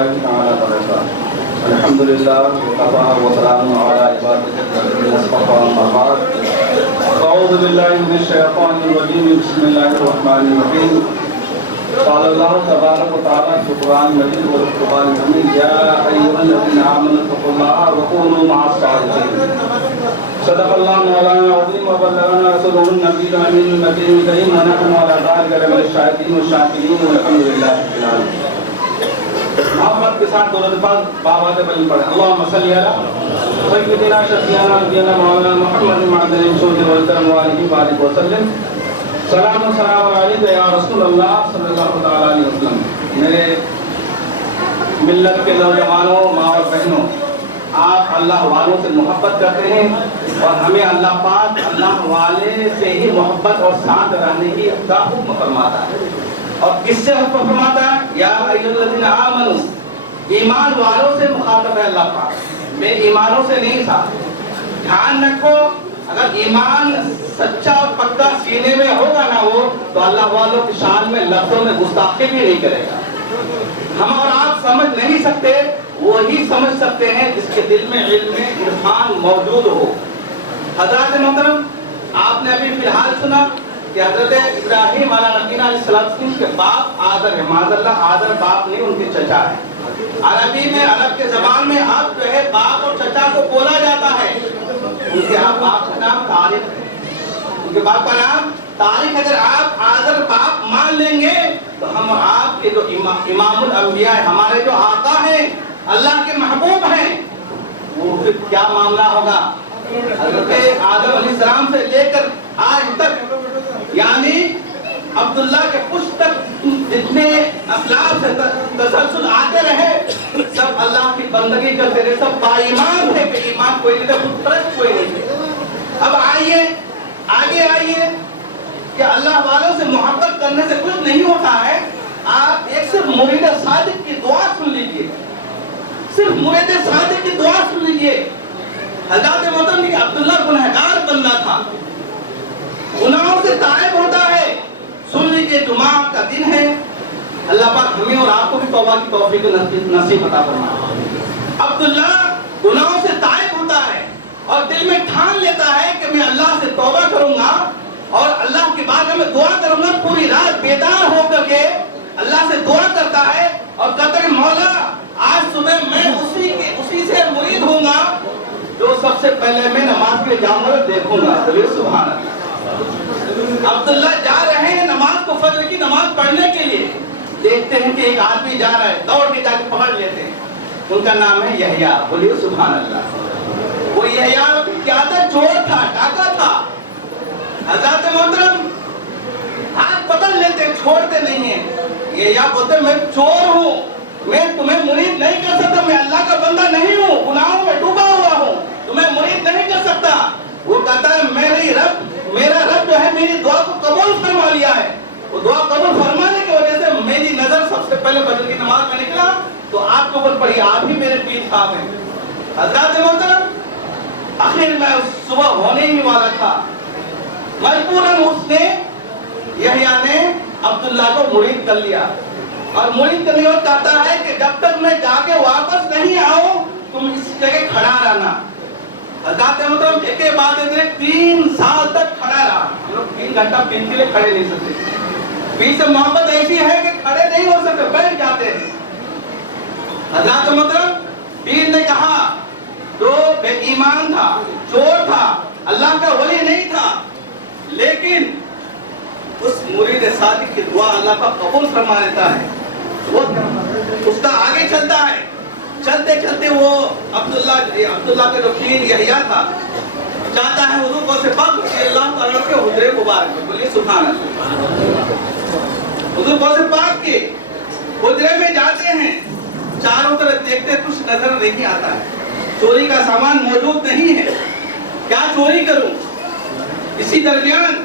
الله تعالى وبركاته. الحمد لله وكفى وسلام على عباده الذين اصطفى أما بعد. أعوذ بالله من الشيطان الرجيم. بسم الله الرحمن الرحيم. قال الله تبارك وتعالى في القرآن المجيد والقرآن الحميد: يا أيها الذين آمنوا اتقوا الله وكونوا مع الصادقين. صدق الله مولانا العظيم وبلغنا رسوله النبي الأمين المكين الكريم ونحن على ذلك لمن الشاهدين والشاكرين والحمد لله رب العالمين. محمد کے ساتھ درود پاک بابا سے بلند پڑھیں. اللهم صل على سيدنا شفيعنا نبينا مولانا محمد معدن الشهود والكرم وآله وآله وسلم. سلام و سلام علیکم یا رسول اللہ صلی اللہ علیہ وسلم. میرے ملت کے نوجوانوں، ماں اور بہنوں، آپ اللہ والوں سے محبت کرتے ہیں اور ہمیں اللہ پاک اللہ والے سے ہی محبت اور ساتھ رہنے کی کا حکم فرماتا ہے. اور کس سے حکم فرماتا ہے؟ یا ایھا الذین آمنوا، ایمان والوں سے مخاطب ہے اللہ پاک، بے ایمانوں سے نہیں تھا. دھیان رکھو، اگر ایمان سچا اور پکا سینے میں ہوگا نا وہ، تو اللہ والوں کی شان میں لفظوں میں گستاخی بھی نہیں کرے گا. ہم اور آپ سمجھ نہیں سکتے، وہی سمجھ سکتے ہیں جس کے دل میں علم عرفان موجود ہو. حضرات محترم، آپ نے ابھی فی الحال سنا کہ حضرت ابراہیم علیہ نبینا علیہ السلام کے باپ آذر ہے. معاذ اللہ، آذر باپ نہیں، ان کے چچا ہے. عربی میں، عرب کے زبان میں اب جو ہے باپ اور چچا کو بولا جاتا ہے. ان کے باپ کا نام طارق ہے. ان کے باپ کا نام طارق. اگر آپ آذر باپ مان لیں گے تو ہم اور آپ کے جو امام الانبیاء ہیں، ہمارے جو آقا ہیں، اللہ کے محبوب ہیں، وہ پھر کیا معاملہ ہوگا. حضرت آدم علیہ السلام سے لے کر آج تک، یعنی عبداللہ کے پشت تک جتنے اسلاف سے تسلسل آتے رہے، سب اللہ کی بندگی کرتے رہے، سب با ایمان تھے. کہ ایمان کوئی نہیں تھا، خود پرست کوئی نہیں تھے. اب آئیے آگے آئیے کہ اللہ والوں سے محبت کرنے سے کچھ نہیں ہوتا ہے. آپ ایک صرف مرید صادق کی دعا سن لیجئے، صرف مرید صادق کی دعا سن لیجئے. حضرت محترم کہ عبداللہ گنہگار بندہ تھا، گناہوں سے تائب ہوتا ہے. سن لیجئے، جمعہ کا دن ہے، اللہ پاک ہمیں اور آپ کو بھی توبہ کی توفیق نصیب عطا فرمائے. عبداللہ گناہوں سے تائب ہوتا ہے اور دل میں ٹھان لیتا ہے کہ میں اللہ سے توبہ کروں گا اور اللہ کی بارگاہ میں دعا کروں گا. پوری رات بیدار ہو کر کے اللہ سے دعا کرتا ہے اور کہتا ہے مولا آج صبح میں اسی سے مرید ہوں گا جو سب سے پہلے میں نماز کے جاؤں گا، دیکھوں گا. سبحان اللہ. عبداللہ جا رہے ہیں نماز کو، فجر کی نماز پڑھنے کے لیے. دیکھتے ہیں کہ ایک آدمی جا رہا ہے، دوڑ کے جا کے پکڑ لیتے ہیں. ان کا نام ہے یحییٰ. بولیے سبحان اللہ. وہ یحییٰ کیا تھا؟ چور تھا، ڈاکا تھا. حضرات محترم ہاتھ پکڑ لیتے ہیں، چھوڑتے نہیں ہیں. یحییٰ بولتے میں چور ہوں، میں تمہیں مرید نہیں کر سکتا، میں اللہ کا بندہ نہیں ہوں، گناہوں میں ڈوبا ہوا ہوں، تمہیں مرید نہیں کر سکتا. وہ کہتا ہے میرا رب جو ہے میری دعا کو قبول فرما لیا ہے. وہ دعا قبول فرمانے کی وجہ سے میری نظر سب سے پہلے فجر کی نماز میں نکلا تو آپ کے اوپر پڑی، آپ ہی میرے پیر صاحب ہیں. حضرات محترم، آخر میں صبح ہونے ہی والا تھا، مجبوراً اس نے یحییٰ نے عبداللہ کو مرید کر لیا. اور مرید کرنے اور کہتا ہے کہ جب تک میں جا کے واپس نہیں آؤں تم اس جگہ کھڑا رہنا. حضرات محترم ایک کے بعد 3 سال تک کھڑا رہا. ہم لوگ 3 گھنٹہ پیر کے لیے کھڑے نہیں سکتے. پیر سے محبت ایسی ہے کہ کھڑے نہیں ہو سکتے، بیٹھ جاتے ہیں. حضرات محترم پیر نے کہا تو بے ایمان تھا، چور تھا، اللہ کا ولی نہیں تھا، لیکن اس مرید صادق کی دعا اللہ کا قبول فرما لیتا ہے. وہ اس کا آگے چلتا ہے. چلتے چلتے وہ عبداللہ کے جو پیر یحییٰ تھا چاہتا ہے حضور کو سے پاک رضی اللہ تعالیٰ کے حجرے مبارک میں. بولیے سبحان اللہ. حضور کو سے پاک کے حجرے میں جاتے ہیں، چاروں طرف دیکھتے کچھ نظر نہیں آتا ہے، چوری کا سامان موجود نہیں ہے. کیا چوری کروں؟ اسی درمیان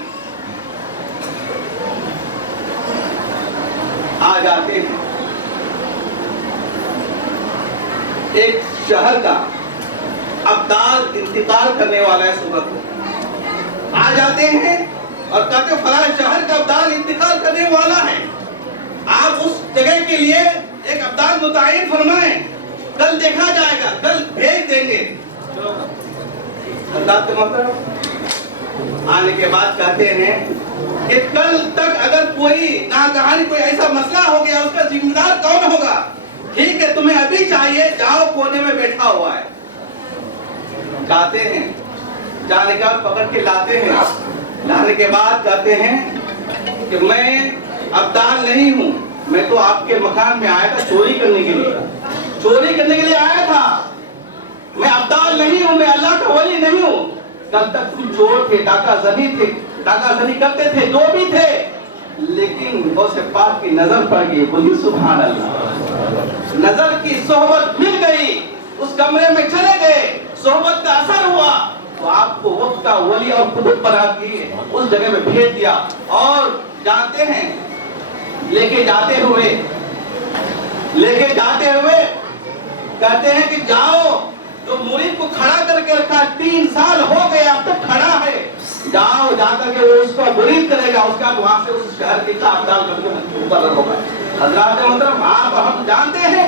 آ جاتے ہیں ایک شہر کا ابدال انتقال کرنے والا ہے صبح کو. آ جاتے ہیں اور کہتے فلاں شہر کا ابدال انتقال کرنے والا ہے، آپ اس جگہ کے لیے ایک ابدال متعین فرمائیں، کل دیکھا جائے گا، کل بھیج دیں گے۔ حضرات محترم آنے کے بعد کہتے ہیں کہ کل تک اگر کوئی ناگہانی کوئی ایسا مسئلہ ہو گیا، اس کا ذمہ دار کون ہوگا؟ ٹھیک ہے تمہیں ابھی چاہیے، جاؤ کونے میں بیٹھا ہوا ہے۔ جاتے ہیں، جانے کا پکڑ کے لاتے ہیں، لانے کے بعد کہتے ہیں کہ میں ابدال نہیں ہوں، میں تو آپ کے مکان میں آیا تھا چوری کرنے کے لیے، چوری کرنے کے لیے آیا تھا، میں ابدال نہیں ہوں، میں اللہ کا ولی نہیں ہوں۔ کل تک تم چور تھے، ڈاکہ زنی تھے، ڈاکہ زنی کرتے تھے، جو بھی تھے، لیکن غوث پاک کی نظر پڑ گئی، بولی سبحان اللہ، نظر کی صحبت مل گئی، اس کمرے میں چلے گئے، صحبت کا اثر ہوا تو آپ کو وقت کا ولی اور قطب بنا کے اس جگہ میں بھیج دیا۔ اور جانتے ہیں لے کے جاتے ہوئے کہتے ہیں کہ جاؤ، جو مرید کو کھڑا کر کے رکھا 3 سال ہو گئے اب تک کھڑا ہے، جاؤ جا کر کے وہ اس کو مرید کرے گا، اس کا وہاں سے اس شہر کی ابدال کر کے مقرر ہوگا۔ حضرات محترم آپ ہم جانتے ہیں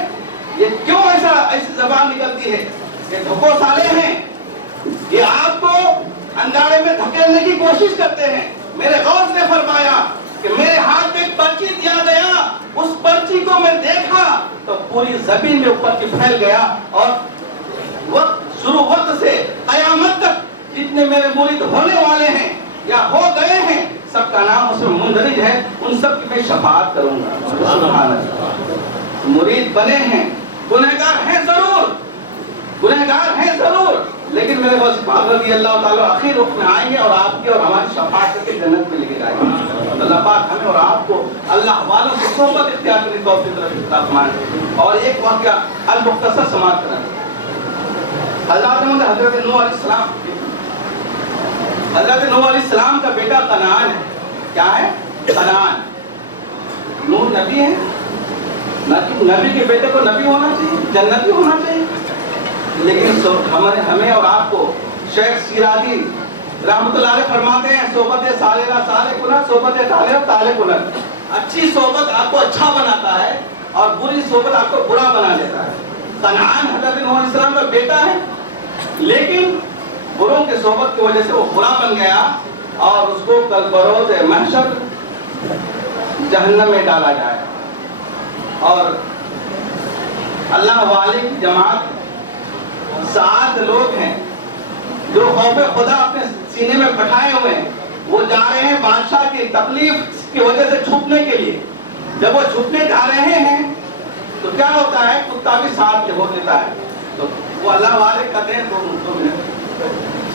یہ کیوں ایسی زبان نکلتی ہے، یہ دھوکو سالے ہیں، یہ آپ کو انگارے میں دھکیلنے کی کوشش کرتے ہیں۔ میرے غوث نے فرمایا کہ میرے ہاتھ میں ایک پرچی دیا گیا، اس پرچی کو میں دیکھا تو پوری زمین میں اوپر کی پھیل گیا، اور شروع وقت سے قیامت تک جتنے میرے مرید ہونے والے ہیں یا ہو گئے ہیں، سب کا نام اس میں مندرج ہے، ان سب کی میں شفاعت کروں گا۔ سبحان اللہ۔ مرید بنے ہیں، گنہگار ہیں ضرور، لیکن میرے غوث پاک رضی اللہ تعالیٰ آخر وقت میں آئیں گے اور آپ کی اور ہماری شفاعت کر کے جنت میں لے کے جائیں گے۔ اللہ پاک ہمیں اور آپ کو اللہ والوں کی صحبت اختیار کرنے کی توفیق عطا فرمائے۔ اور ایک واقعہ المختصر سماعت کریں۔ حضرت نوح علیہ السلام کا بیٹا کنعان ہے۔ کیا ہے؟ کنعان۔ نوح نبی ہے، نبی کے بیٹے کو نبی ہونا چاہیے، جنتی ہونا چاہیے، لیکن ہمیں اور آپ کو شیخ سیرازی رحمۃ اللہ علیہ فرماتے ہیں صحبت صالحہ صالح کنت، صحبت طالح طالح کنت۔ اچھی صحبت آپ کو اچھا بناتا ہے اور بری صحبت آپ کو برا بنا دیتا ہے۔ کنعان حضرت نوح علیہ السلام کا بیٹا ہے، لیکن بروں کے صحبت کی وجہ سے وہ برا بن گیا اور اس کو کل بروز محشر جہنم میں ڈالا جائے۔ اور اللہ والے کی جماعت 7 لوگ ہیں جو خوف خدا اپنے سینے میں بٹھائے ہوئے ہیں، وہ جا رہے ہیں بادشاہ کی تکلیف کی وجہ سے چھپنے کے لیے۔ جب وہ چھپنے جا رہے ہیں تو کیا ہوتا ہے، کتا بھی ساتھ ہو دیتا ہے۔ تو وہ اللہ والے کہتے ہیں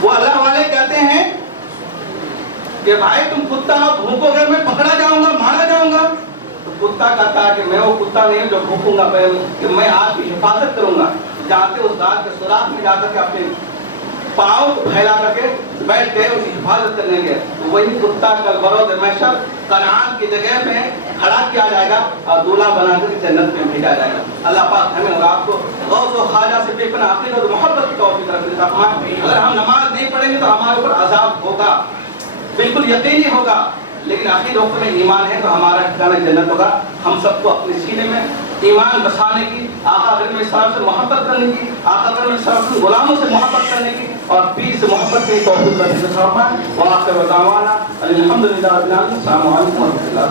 وہ اللہ والے کہتے ہیں کہ بھائی تم کتا بھوکو گے، میں پکڑا جاؤں گا، مارا جاؤں گا۔ تو کتا کہتا ہے کہ میں وہ کتا نہیں جو بھوکوں گا، کہ میں آپ کی حفاظت کروں گا۔ جاتے اس دار کے سوراخ میں جا کر کے اپنے پاؤں پھیلا کر کے بیٹھ گئے، اس کی حفاظت کرنے گئے۔ تو وہی کتا کل بروز محشر کنعان کی جگہ میں کھڑا کیا جائے گا اور دولہا بنا کر جنت میں بھیجا جائے گا۔ اللہ پاک ہمیں اور آپ کو غوث و خواجہ سے بے پناہ عقیدت اور محبت کی توفیق عطا فرمائے۔ اگر ہم نماز نہیں پڑھیں گے تو ہمارے اوپر عذاب ہوگا، بالکل یقینی ہوگا، لیکن آخر وقت میں ایمان ہے تو ہمارا ٹھکانہ جنت ہوگا۔ ہم سب کو اپنے سینے میں ایمان بسانے کی، آقا کریم علیہ السلام سے محبت کرنے کی، آقا کریم علیہ السلام سے غلاموں سے محبت کرنے کی اور پیر سے محبت کی توفیق عطا فرمائے۔ وآخر دعوانا الحمدللہ رب العالمین۔ السلام علیکم ورحمۃ اللہ۔